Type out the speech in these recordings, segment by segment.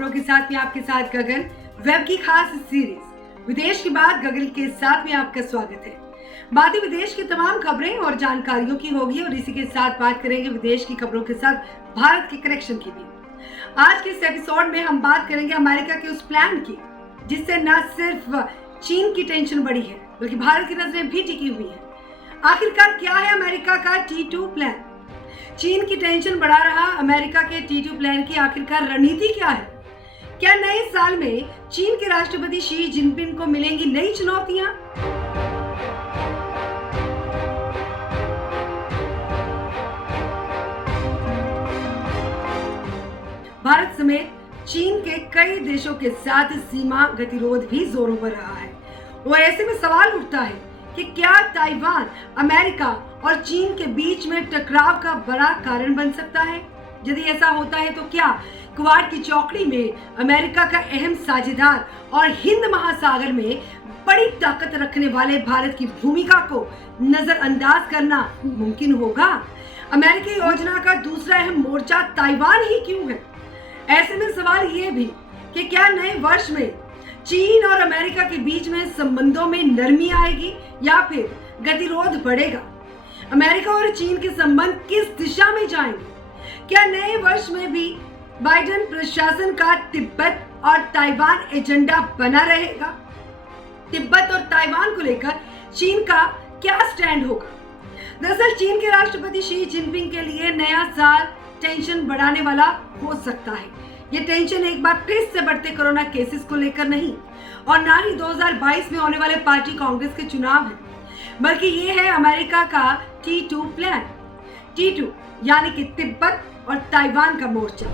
खबरों के साथ में आपके साथ गगन। वेब की खास सीरीज विदेश की बात गगन के साथ में आपका स्वागत है। बातें विदेश की तमाम खबरें और जानकारियों की होगी और इसी के साथ बात करेंगे विदेश की खबरों के साथ भारत के कनेक्शन की भी। आज के इस एपिसोड में हम बात करेंगे अमेरिका के उस प्लान की जिससे न सिर्फ चीन की टेंशन बढ़ी है बल्कि भारत की नजरें भी टिकी हुई है। आखिरकार क्या है अमेरिका का T2 प्लान? चीन की टेंशन बढ़ा रहा अमेरिका के T2 प्लान की आखिरकार रणनीति क्या है? क्या नए साल में चीन के राष्ट्रपति शी जिनपिंग को मिलेंगी नई चुनौतियां? भारत समेत चीन के कई देशों के साथ सीमा गतिरोध भी जोरों पर रहा है। वो ऐसे में सवाल उठता है कि क्या ताइवान अमेरिका और चीन के बीच में टकराव का बड़ा कारण बन सकता है? यदि ऐसा होता है तो क्या क्वाड की चौकड़ी में अमेरिका का अहम साझेदार और हिंद महासागर में बड़ी ताकत रखने वाले भारत की भूमिका को नजरअंदाज करना मुमकिन होगा? अमेरिकी योजना का दूसरा अहम मोर्चा ताइवान ही क्यों है? ऐसे में सवाल ये भी कि क्या नए वर्ष में चीन और अमेरिका के बीच में संबंधों में नरमी आएगी या फिर गतिरोध बढ़ेगा? अमेरिका और चीन के संबंध किस दिशा में जाएंगे? क्या नए वर्ष में भी बाइडेन प्रशासन का तिब्बत और ताइवान एजेंडा बना रहेगा? तिब्बत और ताइवान को लेकर चीन का क्या स्टैंड होगा? दरअसल चीन के राष्ट्रपति शी जिनपिंग के लिए नया साल टेंशन बढ़ाने वाला हो सकता है। ये टेंशन एक बार फिर से बढ़ते कोरोना केसेस को लेकर नहीं और ना ही 2022 में होने वाले पार्टी कांग्रेस के चुनाव है, बल्कि ये है अमेरिका का T2 प्लान। T2 यानी कि तिब्बत और ताइवान का मोर्चा,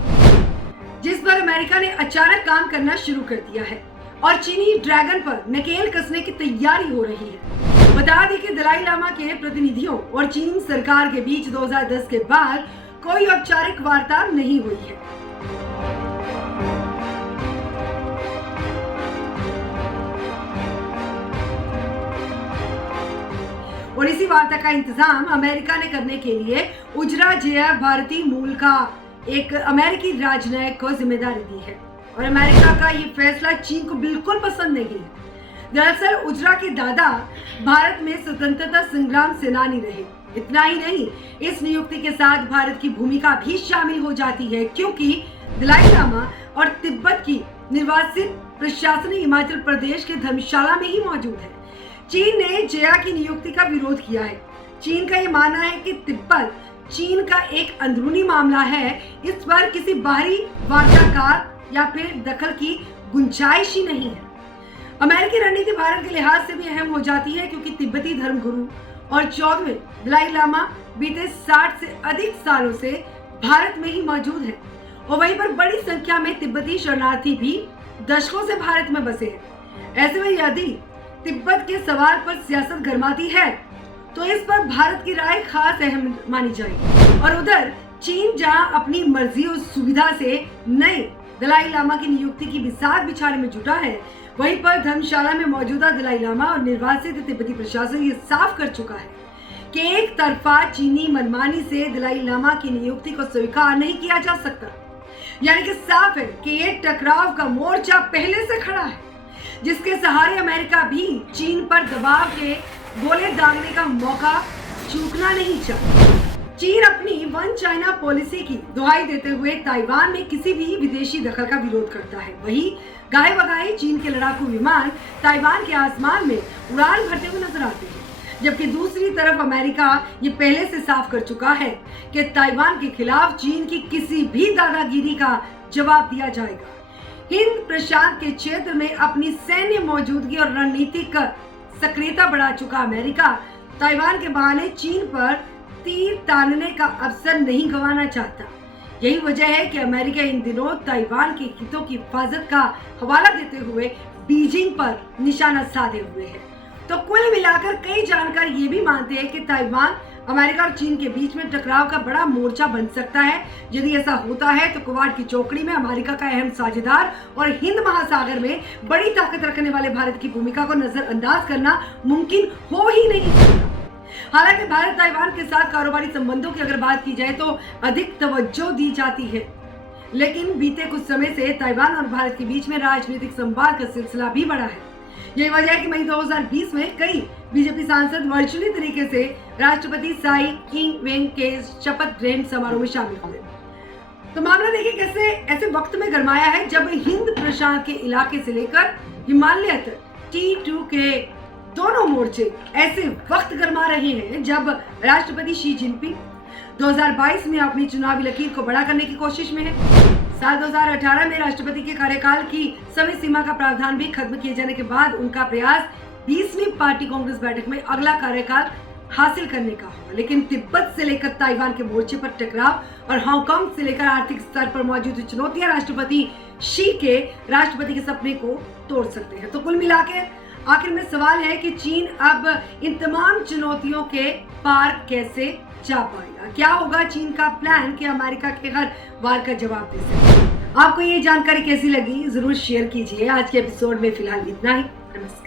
जिस पर अमेरिका ने अचानक काम करना शुरू कर दिया है और चीनी ड्रैगन पर नकेल कसने की तैयारी हो रही है। बता दें कि दलाई लामा के प्रतिनिधियों और चीन सरकार के बीच 2010 के बाद कोई औपचारिक वार्ता नहीं हुई है। और इसी वार्ता का इंतजाम अमेरिका ने करने के लिए उजरा जया भारतीय मूल का एक अमेरिकी राजनयिक को जिम्मेदारी दी है और अमेरिका का ये फैसला चीन को बिल्कुल पसंद नहीं है। दरअसल उजरा के दादा भारत में स्वतंत्रता संग्राम सेनानी रहे। इतना ही नहीं, इस नियुक्ति के साथ भारत की भूमिका भी शामिल हो जाती है क्योंकि दलाई लामा और तिब्बत की निर्वासित प्रशासन हिमाचल प्रदेश के धर्मशाला में ही मौजूद है। चीन ने जया की नियुक्ति का विरोध किया है। चीन का ये मानना है कि तिब्बत चीन का एक अंदरूनी मामला है, इस पर किसी बाहरी वार्ताकार या फिर दखल की गुंजाइश ही नहीं है। अमेरिकी रणनीति भारत के लिहाज से भी अहम हो जाती है क्योंकि तिब्बती धर्मगुरु और 14वें दलाई लामा बीते 60 से अधिक सालों से भारत में ही मौजूद है और वहीं पर बड़ी संख्या में तिब्बती शरणार्थी भी दशकों से भारत में बसे हैं। ऐसे में यदि तिब्बत के सवाल पर सियासत गरमाती है तो इस पर भारत की राय खास अहम मानी जाएगी और उधर चीन जहां अपनी मर्जी और सुविधा से नए दलाई लामा की नियुक्ति की बिसात बिछाने में जुटा है, वहीं पर धर्मशाला में मौजूदा दलाई लामा और निर्वासित तिब्बती प्रशासन ये साफ कर चुका है कि एक तरफा चीनी मनमानी से दलाई लामा की नियुक्ति को स्वीकार नहीं किया जा सकता। यानी कि साफ है कि ये टकराव का मोर्चा पहले से खड़ा है, जिसके सहारे अमेरिका भी चीन पर दबाव के गोले दागने का मौका चूकना नहीं चाहता। चीन अपनी वन चाइना पॉलिसी की दुहाई देते हुए ताइवान में किसी भी विदेशी दखल का विरोध करता है। वहीं गाहे बगाहे चीन के लड़ाकू विमान ताइवान के आसमान में उड़ान भरते हुए नजर आते हैं, जबकि दूसरी तरफ अमेरिका ये पहले से साफ कर चुका है कि ताइवान के खिलाफ चीन की किसी भी दादागिरी का जवाब दिया जाएगा। हिंद प्रशांत के क्षेत्र में अपनी सैन्य मौजूदगी और रणनीतिक सक्रियता बढ़ा चुका अमेरिका ताइवान के बहाने चीन पर तीर तानने का अवसर नहीं गंवाना चाहता। यही वजह है कि अमेरिका इन दिनों ताइवान के हितों की हिफाजत का हवाला देते हुए बीजिंग पर निशाना साधे हुए है। तो कुल मिलाकर कई जानकार ये भी मानते हैं कि ताइवान अमेरिका और चीन के बीच में टकराव का बड़ा मोर्चा बन सकता है। यदि ऐसा होता है तो क्वाड की चौकड़ी में अमेरिका का अहम साझेदार और हिंद महासागर में बड़ी ताकत रखने वाले भारत की भूमिका को नजरअंदाज करना मुमकिन हो ही नहीं सकता। हालांकि भारत ताइवान के साथ कारोबारी संबंधों की अगर बात की जाए तो अधिक तवज्जो दी जाती है, लेकिन बीते कुछ समय से ताइवान और भारत के बीच में राजनीतिक संवाद का सिलसिला भी बढ़ा है। यही वजह है कि मई 2020 में कई बीजेपी सांसद वर्चुअली तरीके से राष्ट्रपति साई किंग वेंग के शपथ ग्रहण समारोह में शामिल हुए। तो मामला देखिए कैसे ऐसे वक्त में गरमाया है जब हिंद प्रशांत के इलाके से लेकर हिमालय तक T2 के दोनों मोर्चे ऐसे वक्त गरमा रहे हैं जब राष्ट्रपति शी जिनपिंग 2022 में अपनी चुनावी लकीर को बड़ा करने की कोशिश में है। साल 2018 में राष्ट्रपति के कार्यकाल की समय सीमा का प्रावधान भी खत्म किए जाने के बाद उनका प्रयास 20वीं पार्टी कांग्रेस बैठक में अगला कार्यकाल हासिल करने का होगा। लेकिन तिब्बत से लेकर ताइवान के मोर्चे पर टकराव और हांगकांग से लेकर आर्थिक स्तर पर मौजूद चुनौतियां राष्ट्रपति शी के राष्ट्रपति के सपने को तोड़ सकते हैं। तो कुल मिलाकर आखिर में सवाल है कि चीन अब इन तमाम चुनौतियों के पार कैसे जा पाएगा। क्या होगा चीन का प्लान कि अमेरिका के हर वार का जवाब दे सके। आपको ये जानकारी कैसी लगी जरूर शेयर कीजिए। आज के एपिसोड में फिलहाल इतना ही। नमस्कार।